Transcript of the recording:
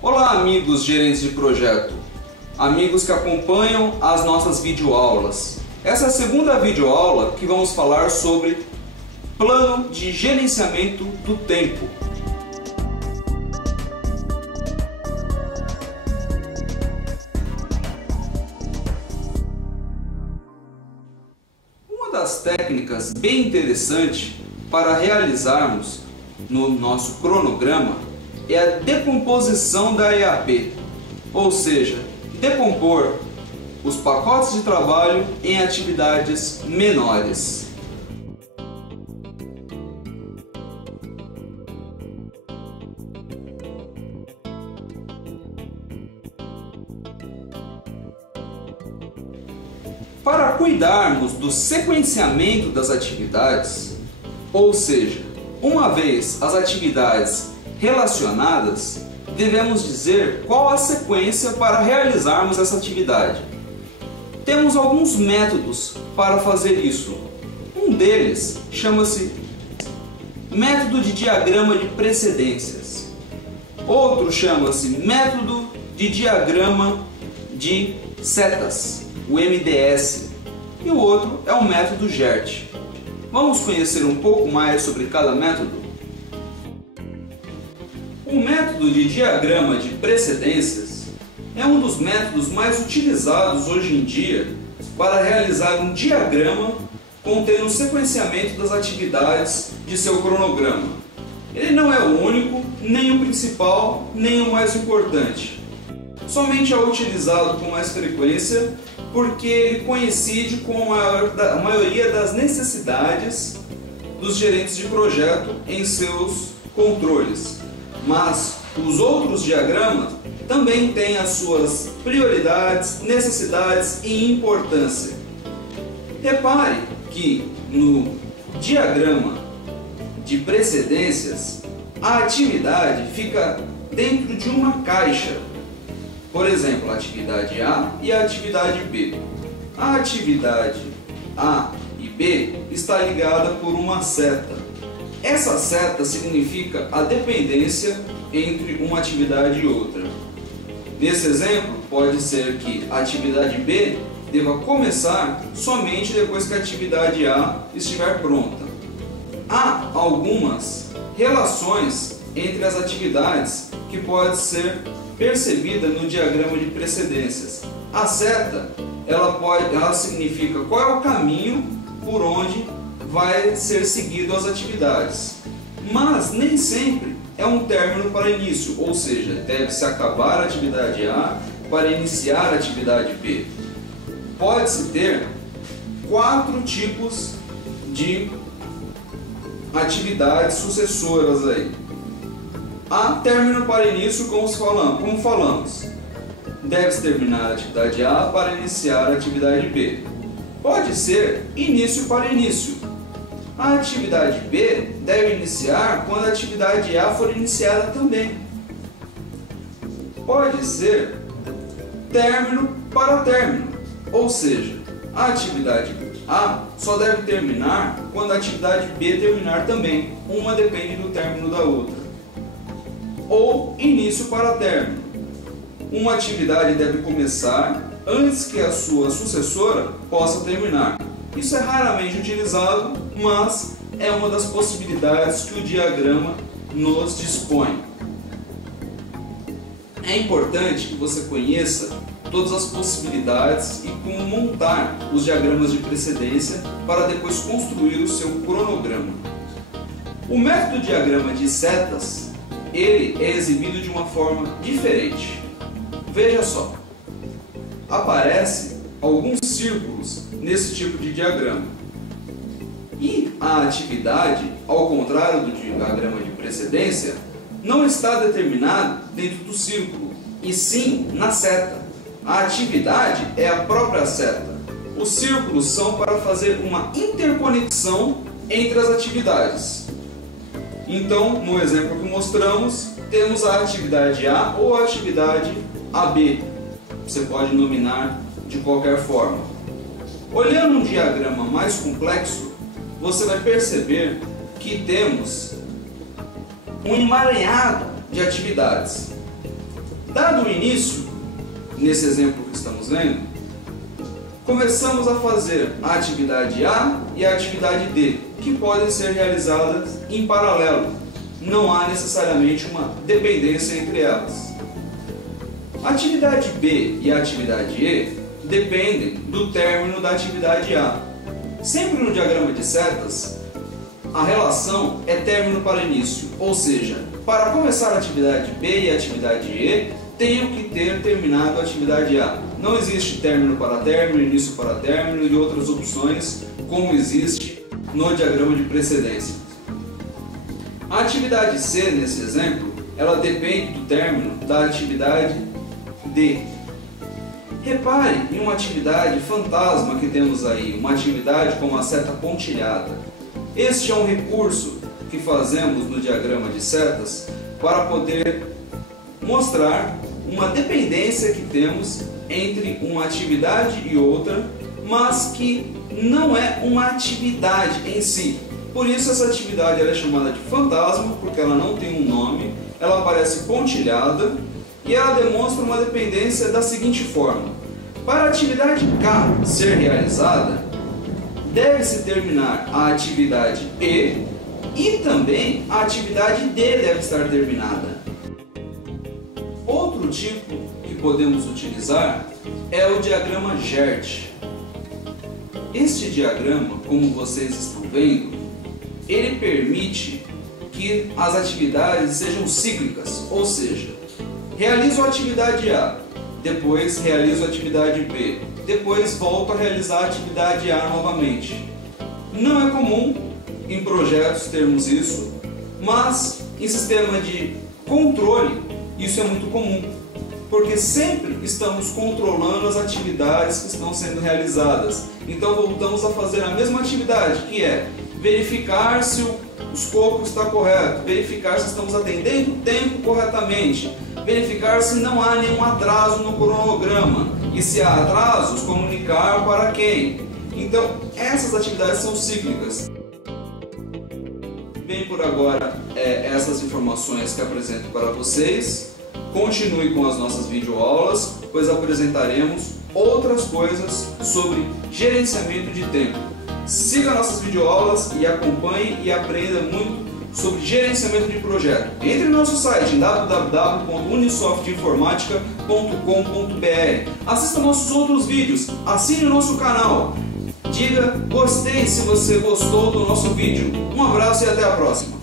Olá, amigos gerentes de projeto, amigos que acompanham as nossas videoaulas. Essa é a segunda videoaula que vamos falar sobre plano de gerenciamento do tempo. Uma das técnicas bem interessante para realizarmos no nosso cronograma é a decomposição da EAP, ou seja, decompor os pacotes de trabalho em atividades menores. Para cuidarmos do sequenciamento das atividades, ou seja, uma vez as atividades relacionadas, devemos dizer qual a sequência para realizarmos essa atividade. Temos alguns métodos para fazer isso. Um deles chama-se método de diagrama de precedências. Outro chama-se método de diagrama de setas, o MDS. E o outro é o método GERT. Vamos conhecer um pouco mais sobre cada método? O método de diagrama de precedências é um dos métodos mais utilizados hoje em dia para realizar um diagrama contendo o sequenciamento das atividades de seu cronograma. Ele não é o único, nem o principal, nem o mais importante. Somente é utilizado com mais frequência porque ele coincide com a maioria das necessidades dos gerentes de projeto em seus controles. Mas os outros diagramas também têm as suas prioridades, necessidades e importância. Repare que no diagrama de precedências, a atividade fica dentro de uma caixa. Por exemplo, a atividade A e a atividade B. A atividade A e B está ligada por uma seta. Essa seta significa a dependência entre uma atividade e outra. Nesse exemplo, pode ser que a atividade B deva começar somente depois que a atividade A estiver pronta. Há algumas relações entre as atividades que pode ser percebida no diagrama de precedências. A seta, ela significa qual é o caminho por onde vai ser seguido as atividades, mas nem sempre é um término para início, ou seja, deve-se acabar a atividade A para iniciar a atividade B. Pode-se ter 4 tipos de atividades sucessoras aí. Há término para início, como falamos. Deve-se terminar a atividade A para iniciar a atividade B. Pode ser início para início. A atividade B deve iniciar quando a atividade A for iniciada também. Pode ser término para término, ou seja, a atividade A só deve terminar quando a atividade B terminar também. Uma depende do término da outra. Ou início para término. Uma atividade deve começar antes que a sua sucessora possa terminar. Isso é raramente utilizado, mas é uma das possibilidades que o diagrama nos dispõe. É importante que você conheça todas as possibilidades e como montar os diagramas de precedência para depois construir o seu cronograma. O método diagrama de setas, ele é exibido de uma forma diferente. Veja só, aparece alguns círculos nesse tipo de diagrama. E a atividade, ao contrário do diagrama de precedência, não está determinada dentro do círculo, e sim na seta. A atividade é a própria seta. Os círculos são para fazer uma interconexão entre as atividades. Então, no exemplo que mostramos, temos a atividade A ou a atividade AB. Você pode nominar de qualquer forma. Olhando um diagrama mais complexo, você vai perceber que temos um emaranhado de atividades. Dado o início, nesse exemplo que estamos vendo, começamos a fazer a atividade A e a atividade D, que podem ser realizadas em paralelo. Não há necessariamente uma dependência entre elas. A atividade B e a atividade E dependem do término da atividade A. Sempre no diagrama de setas, a relação é término para início, ou seja, para começar a atividade B e a atividade E, tenho que ter terminado a atividade A. Não existe término para término, início para término e outras opções como existe no diagrama de precedência. A atividade C, nesse exemplo, ela depende do término da atividade D. Repare em uma atividade fantasma que temos aí, uma atividade com uma seta pontilhada. Este é um recurso que fazemos no diagrama de setas para poder mostrar uma dependência que temos entre uma atividade e outra, mas que não é uma atividade em si. Por isso essa atividade ela é chamada de fantasma, porque ela não tem um nome, ela aparece pontilhada e ela demonstra uma dependência da seguinte forma. Para a atividade K ser realizada, deve-se terminar a atividade e também a atividade D deve estar terminada. Outro tipo que podemos utilizar é o diagrama GERT. Este diagrama, como vocês estão vendo, ele permite que as atividades sejam cíclicas, ou seja, realizo a atividade A, depois realizo a atividade B, depois volto a realizar a atividade A novamente. Não é comum em projetos termos isso, mas em sistema de controle isso é muito comum, porque sempre estamos controlando as atividades que estão sendo realizadas. Então voltamos a fazer a mesma atividade, que é verificar se o escopo está correto, verificar se estamos atendendo o tempo corretamente, verificar se não há nenhum atraso no cronograma e se há atrasos, comunicar para quem. Então essas atividades são cíclicas. Bem, por agora essas informações que apresento para vocês. Continue com as nossas videoaulas, pois apresentaremos outras coisas sobre gerenciamento de tempo. Siga nossas videoaulas e acompanhe e aprenda muito sobre gerenciamento de projeto. Entre no nosso site em www.unisoftinformatica.com.br. Assista nossos outros vídeos, assine o nosso canal. Diga gostei se você gostou do nosso vídeo. Um abraço e até a próxima.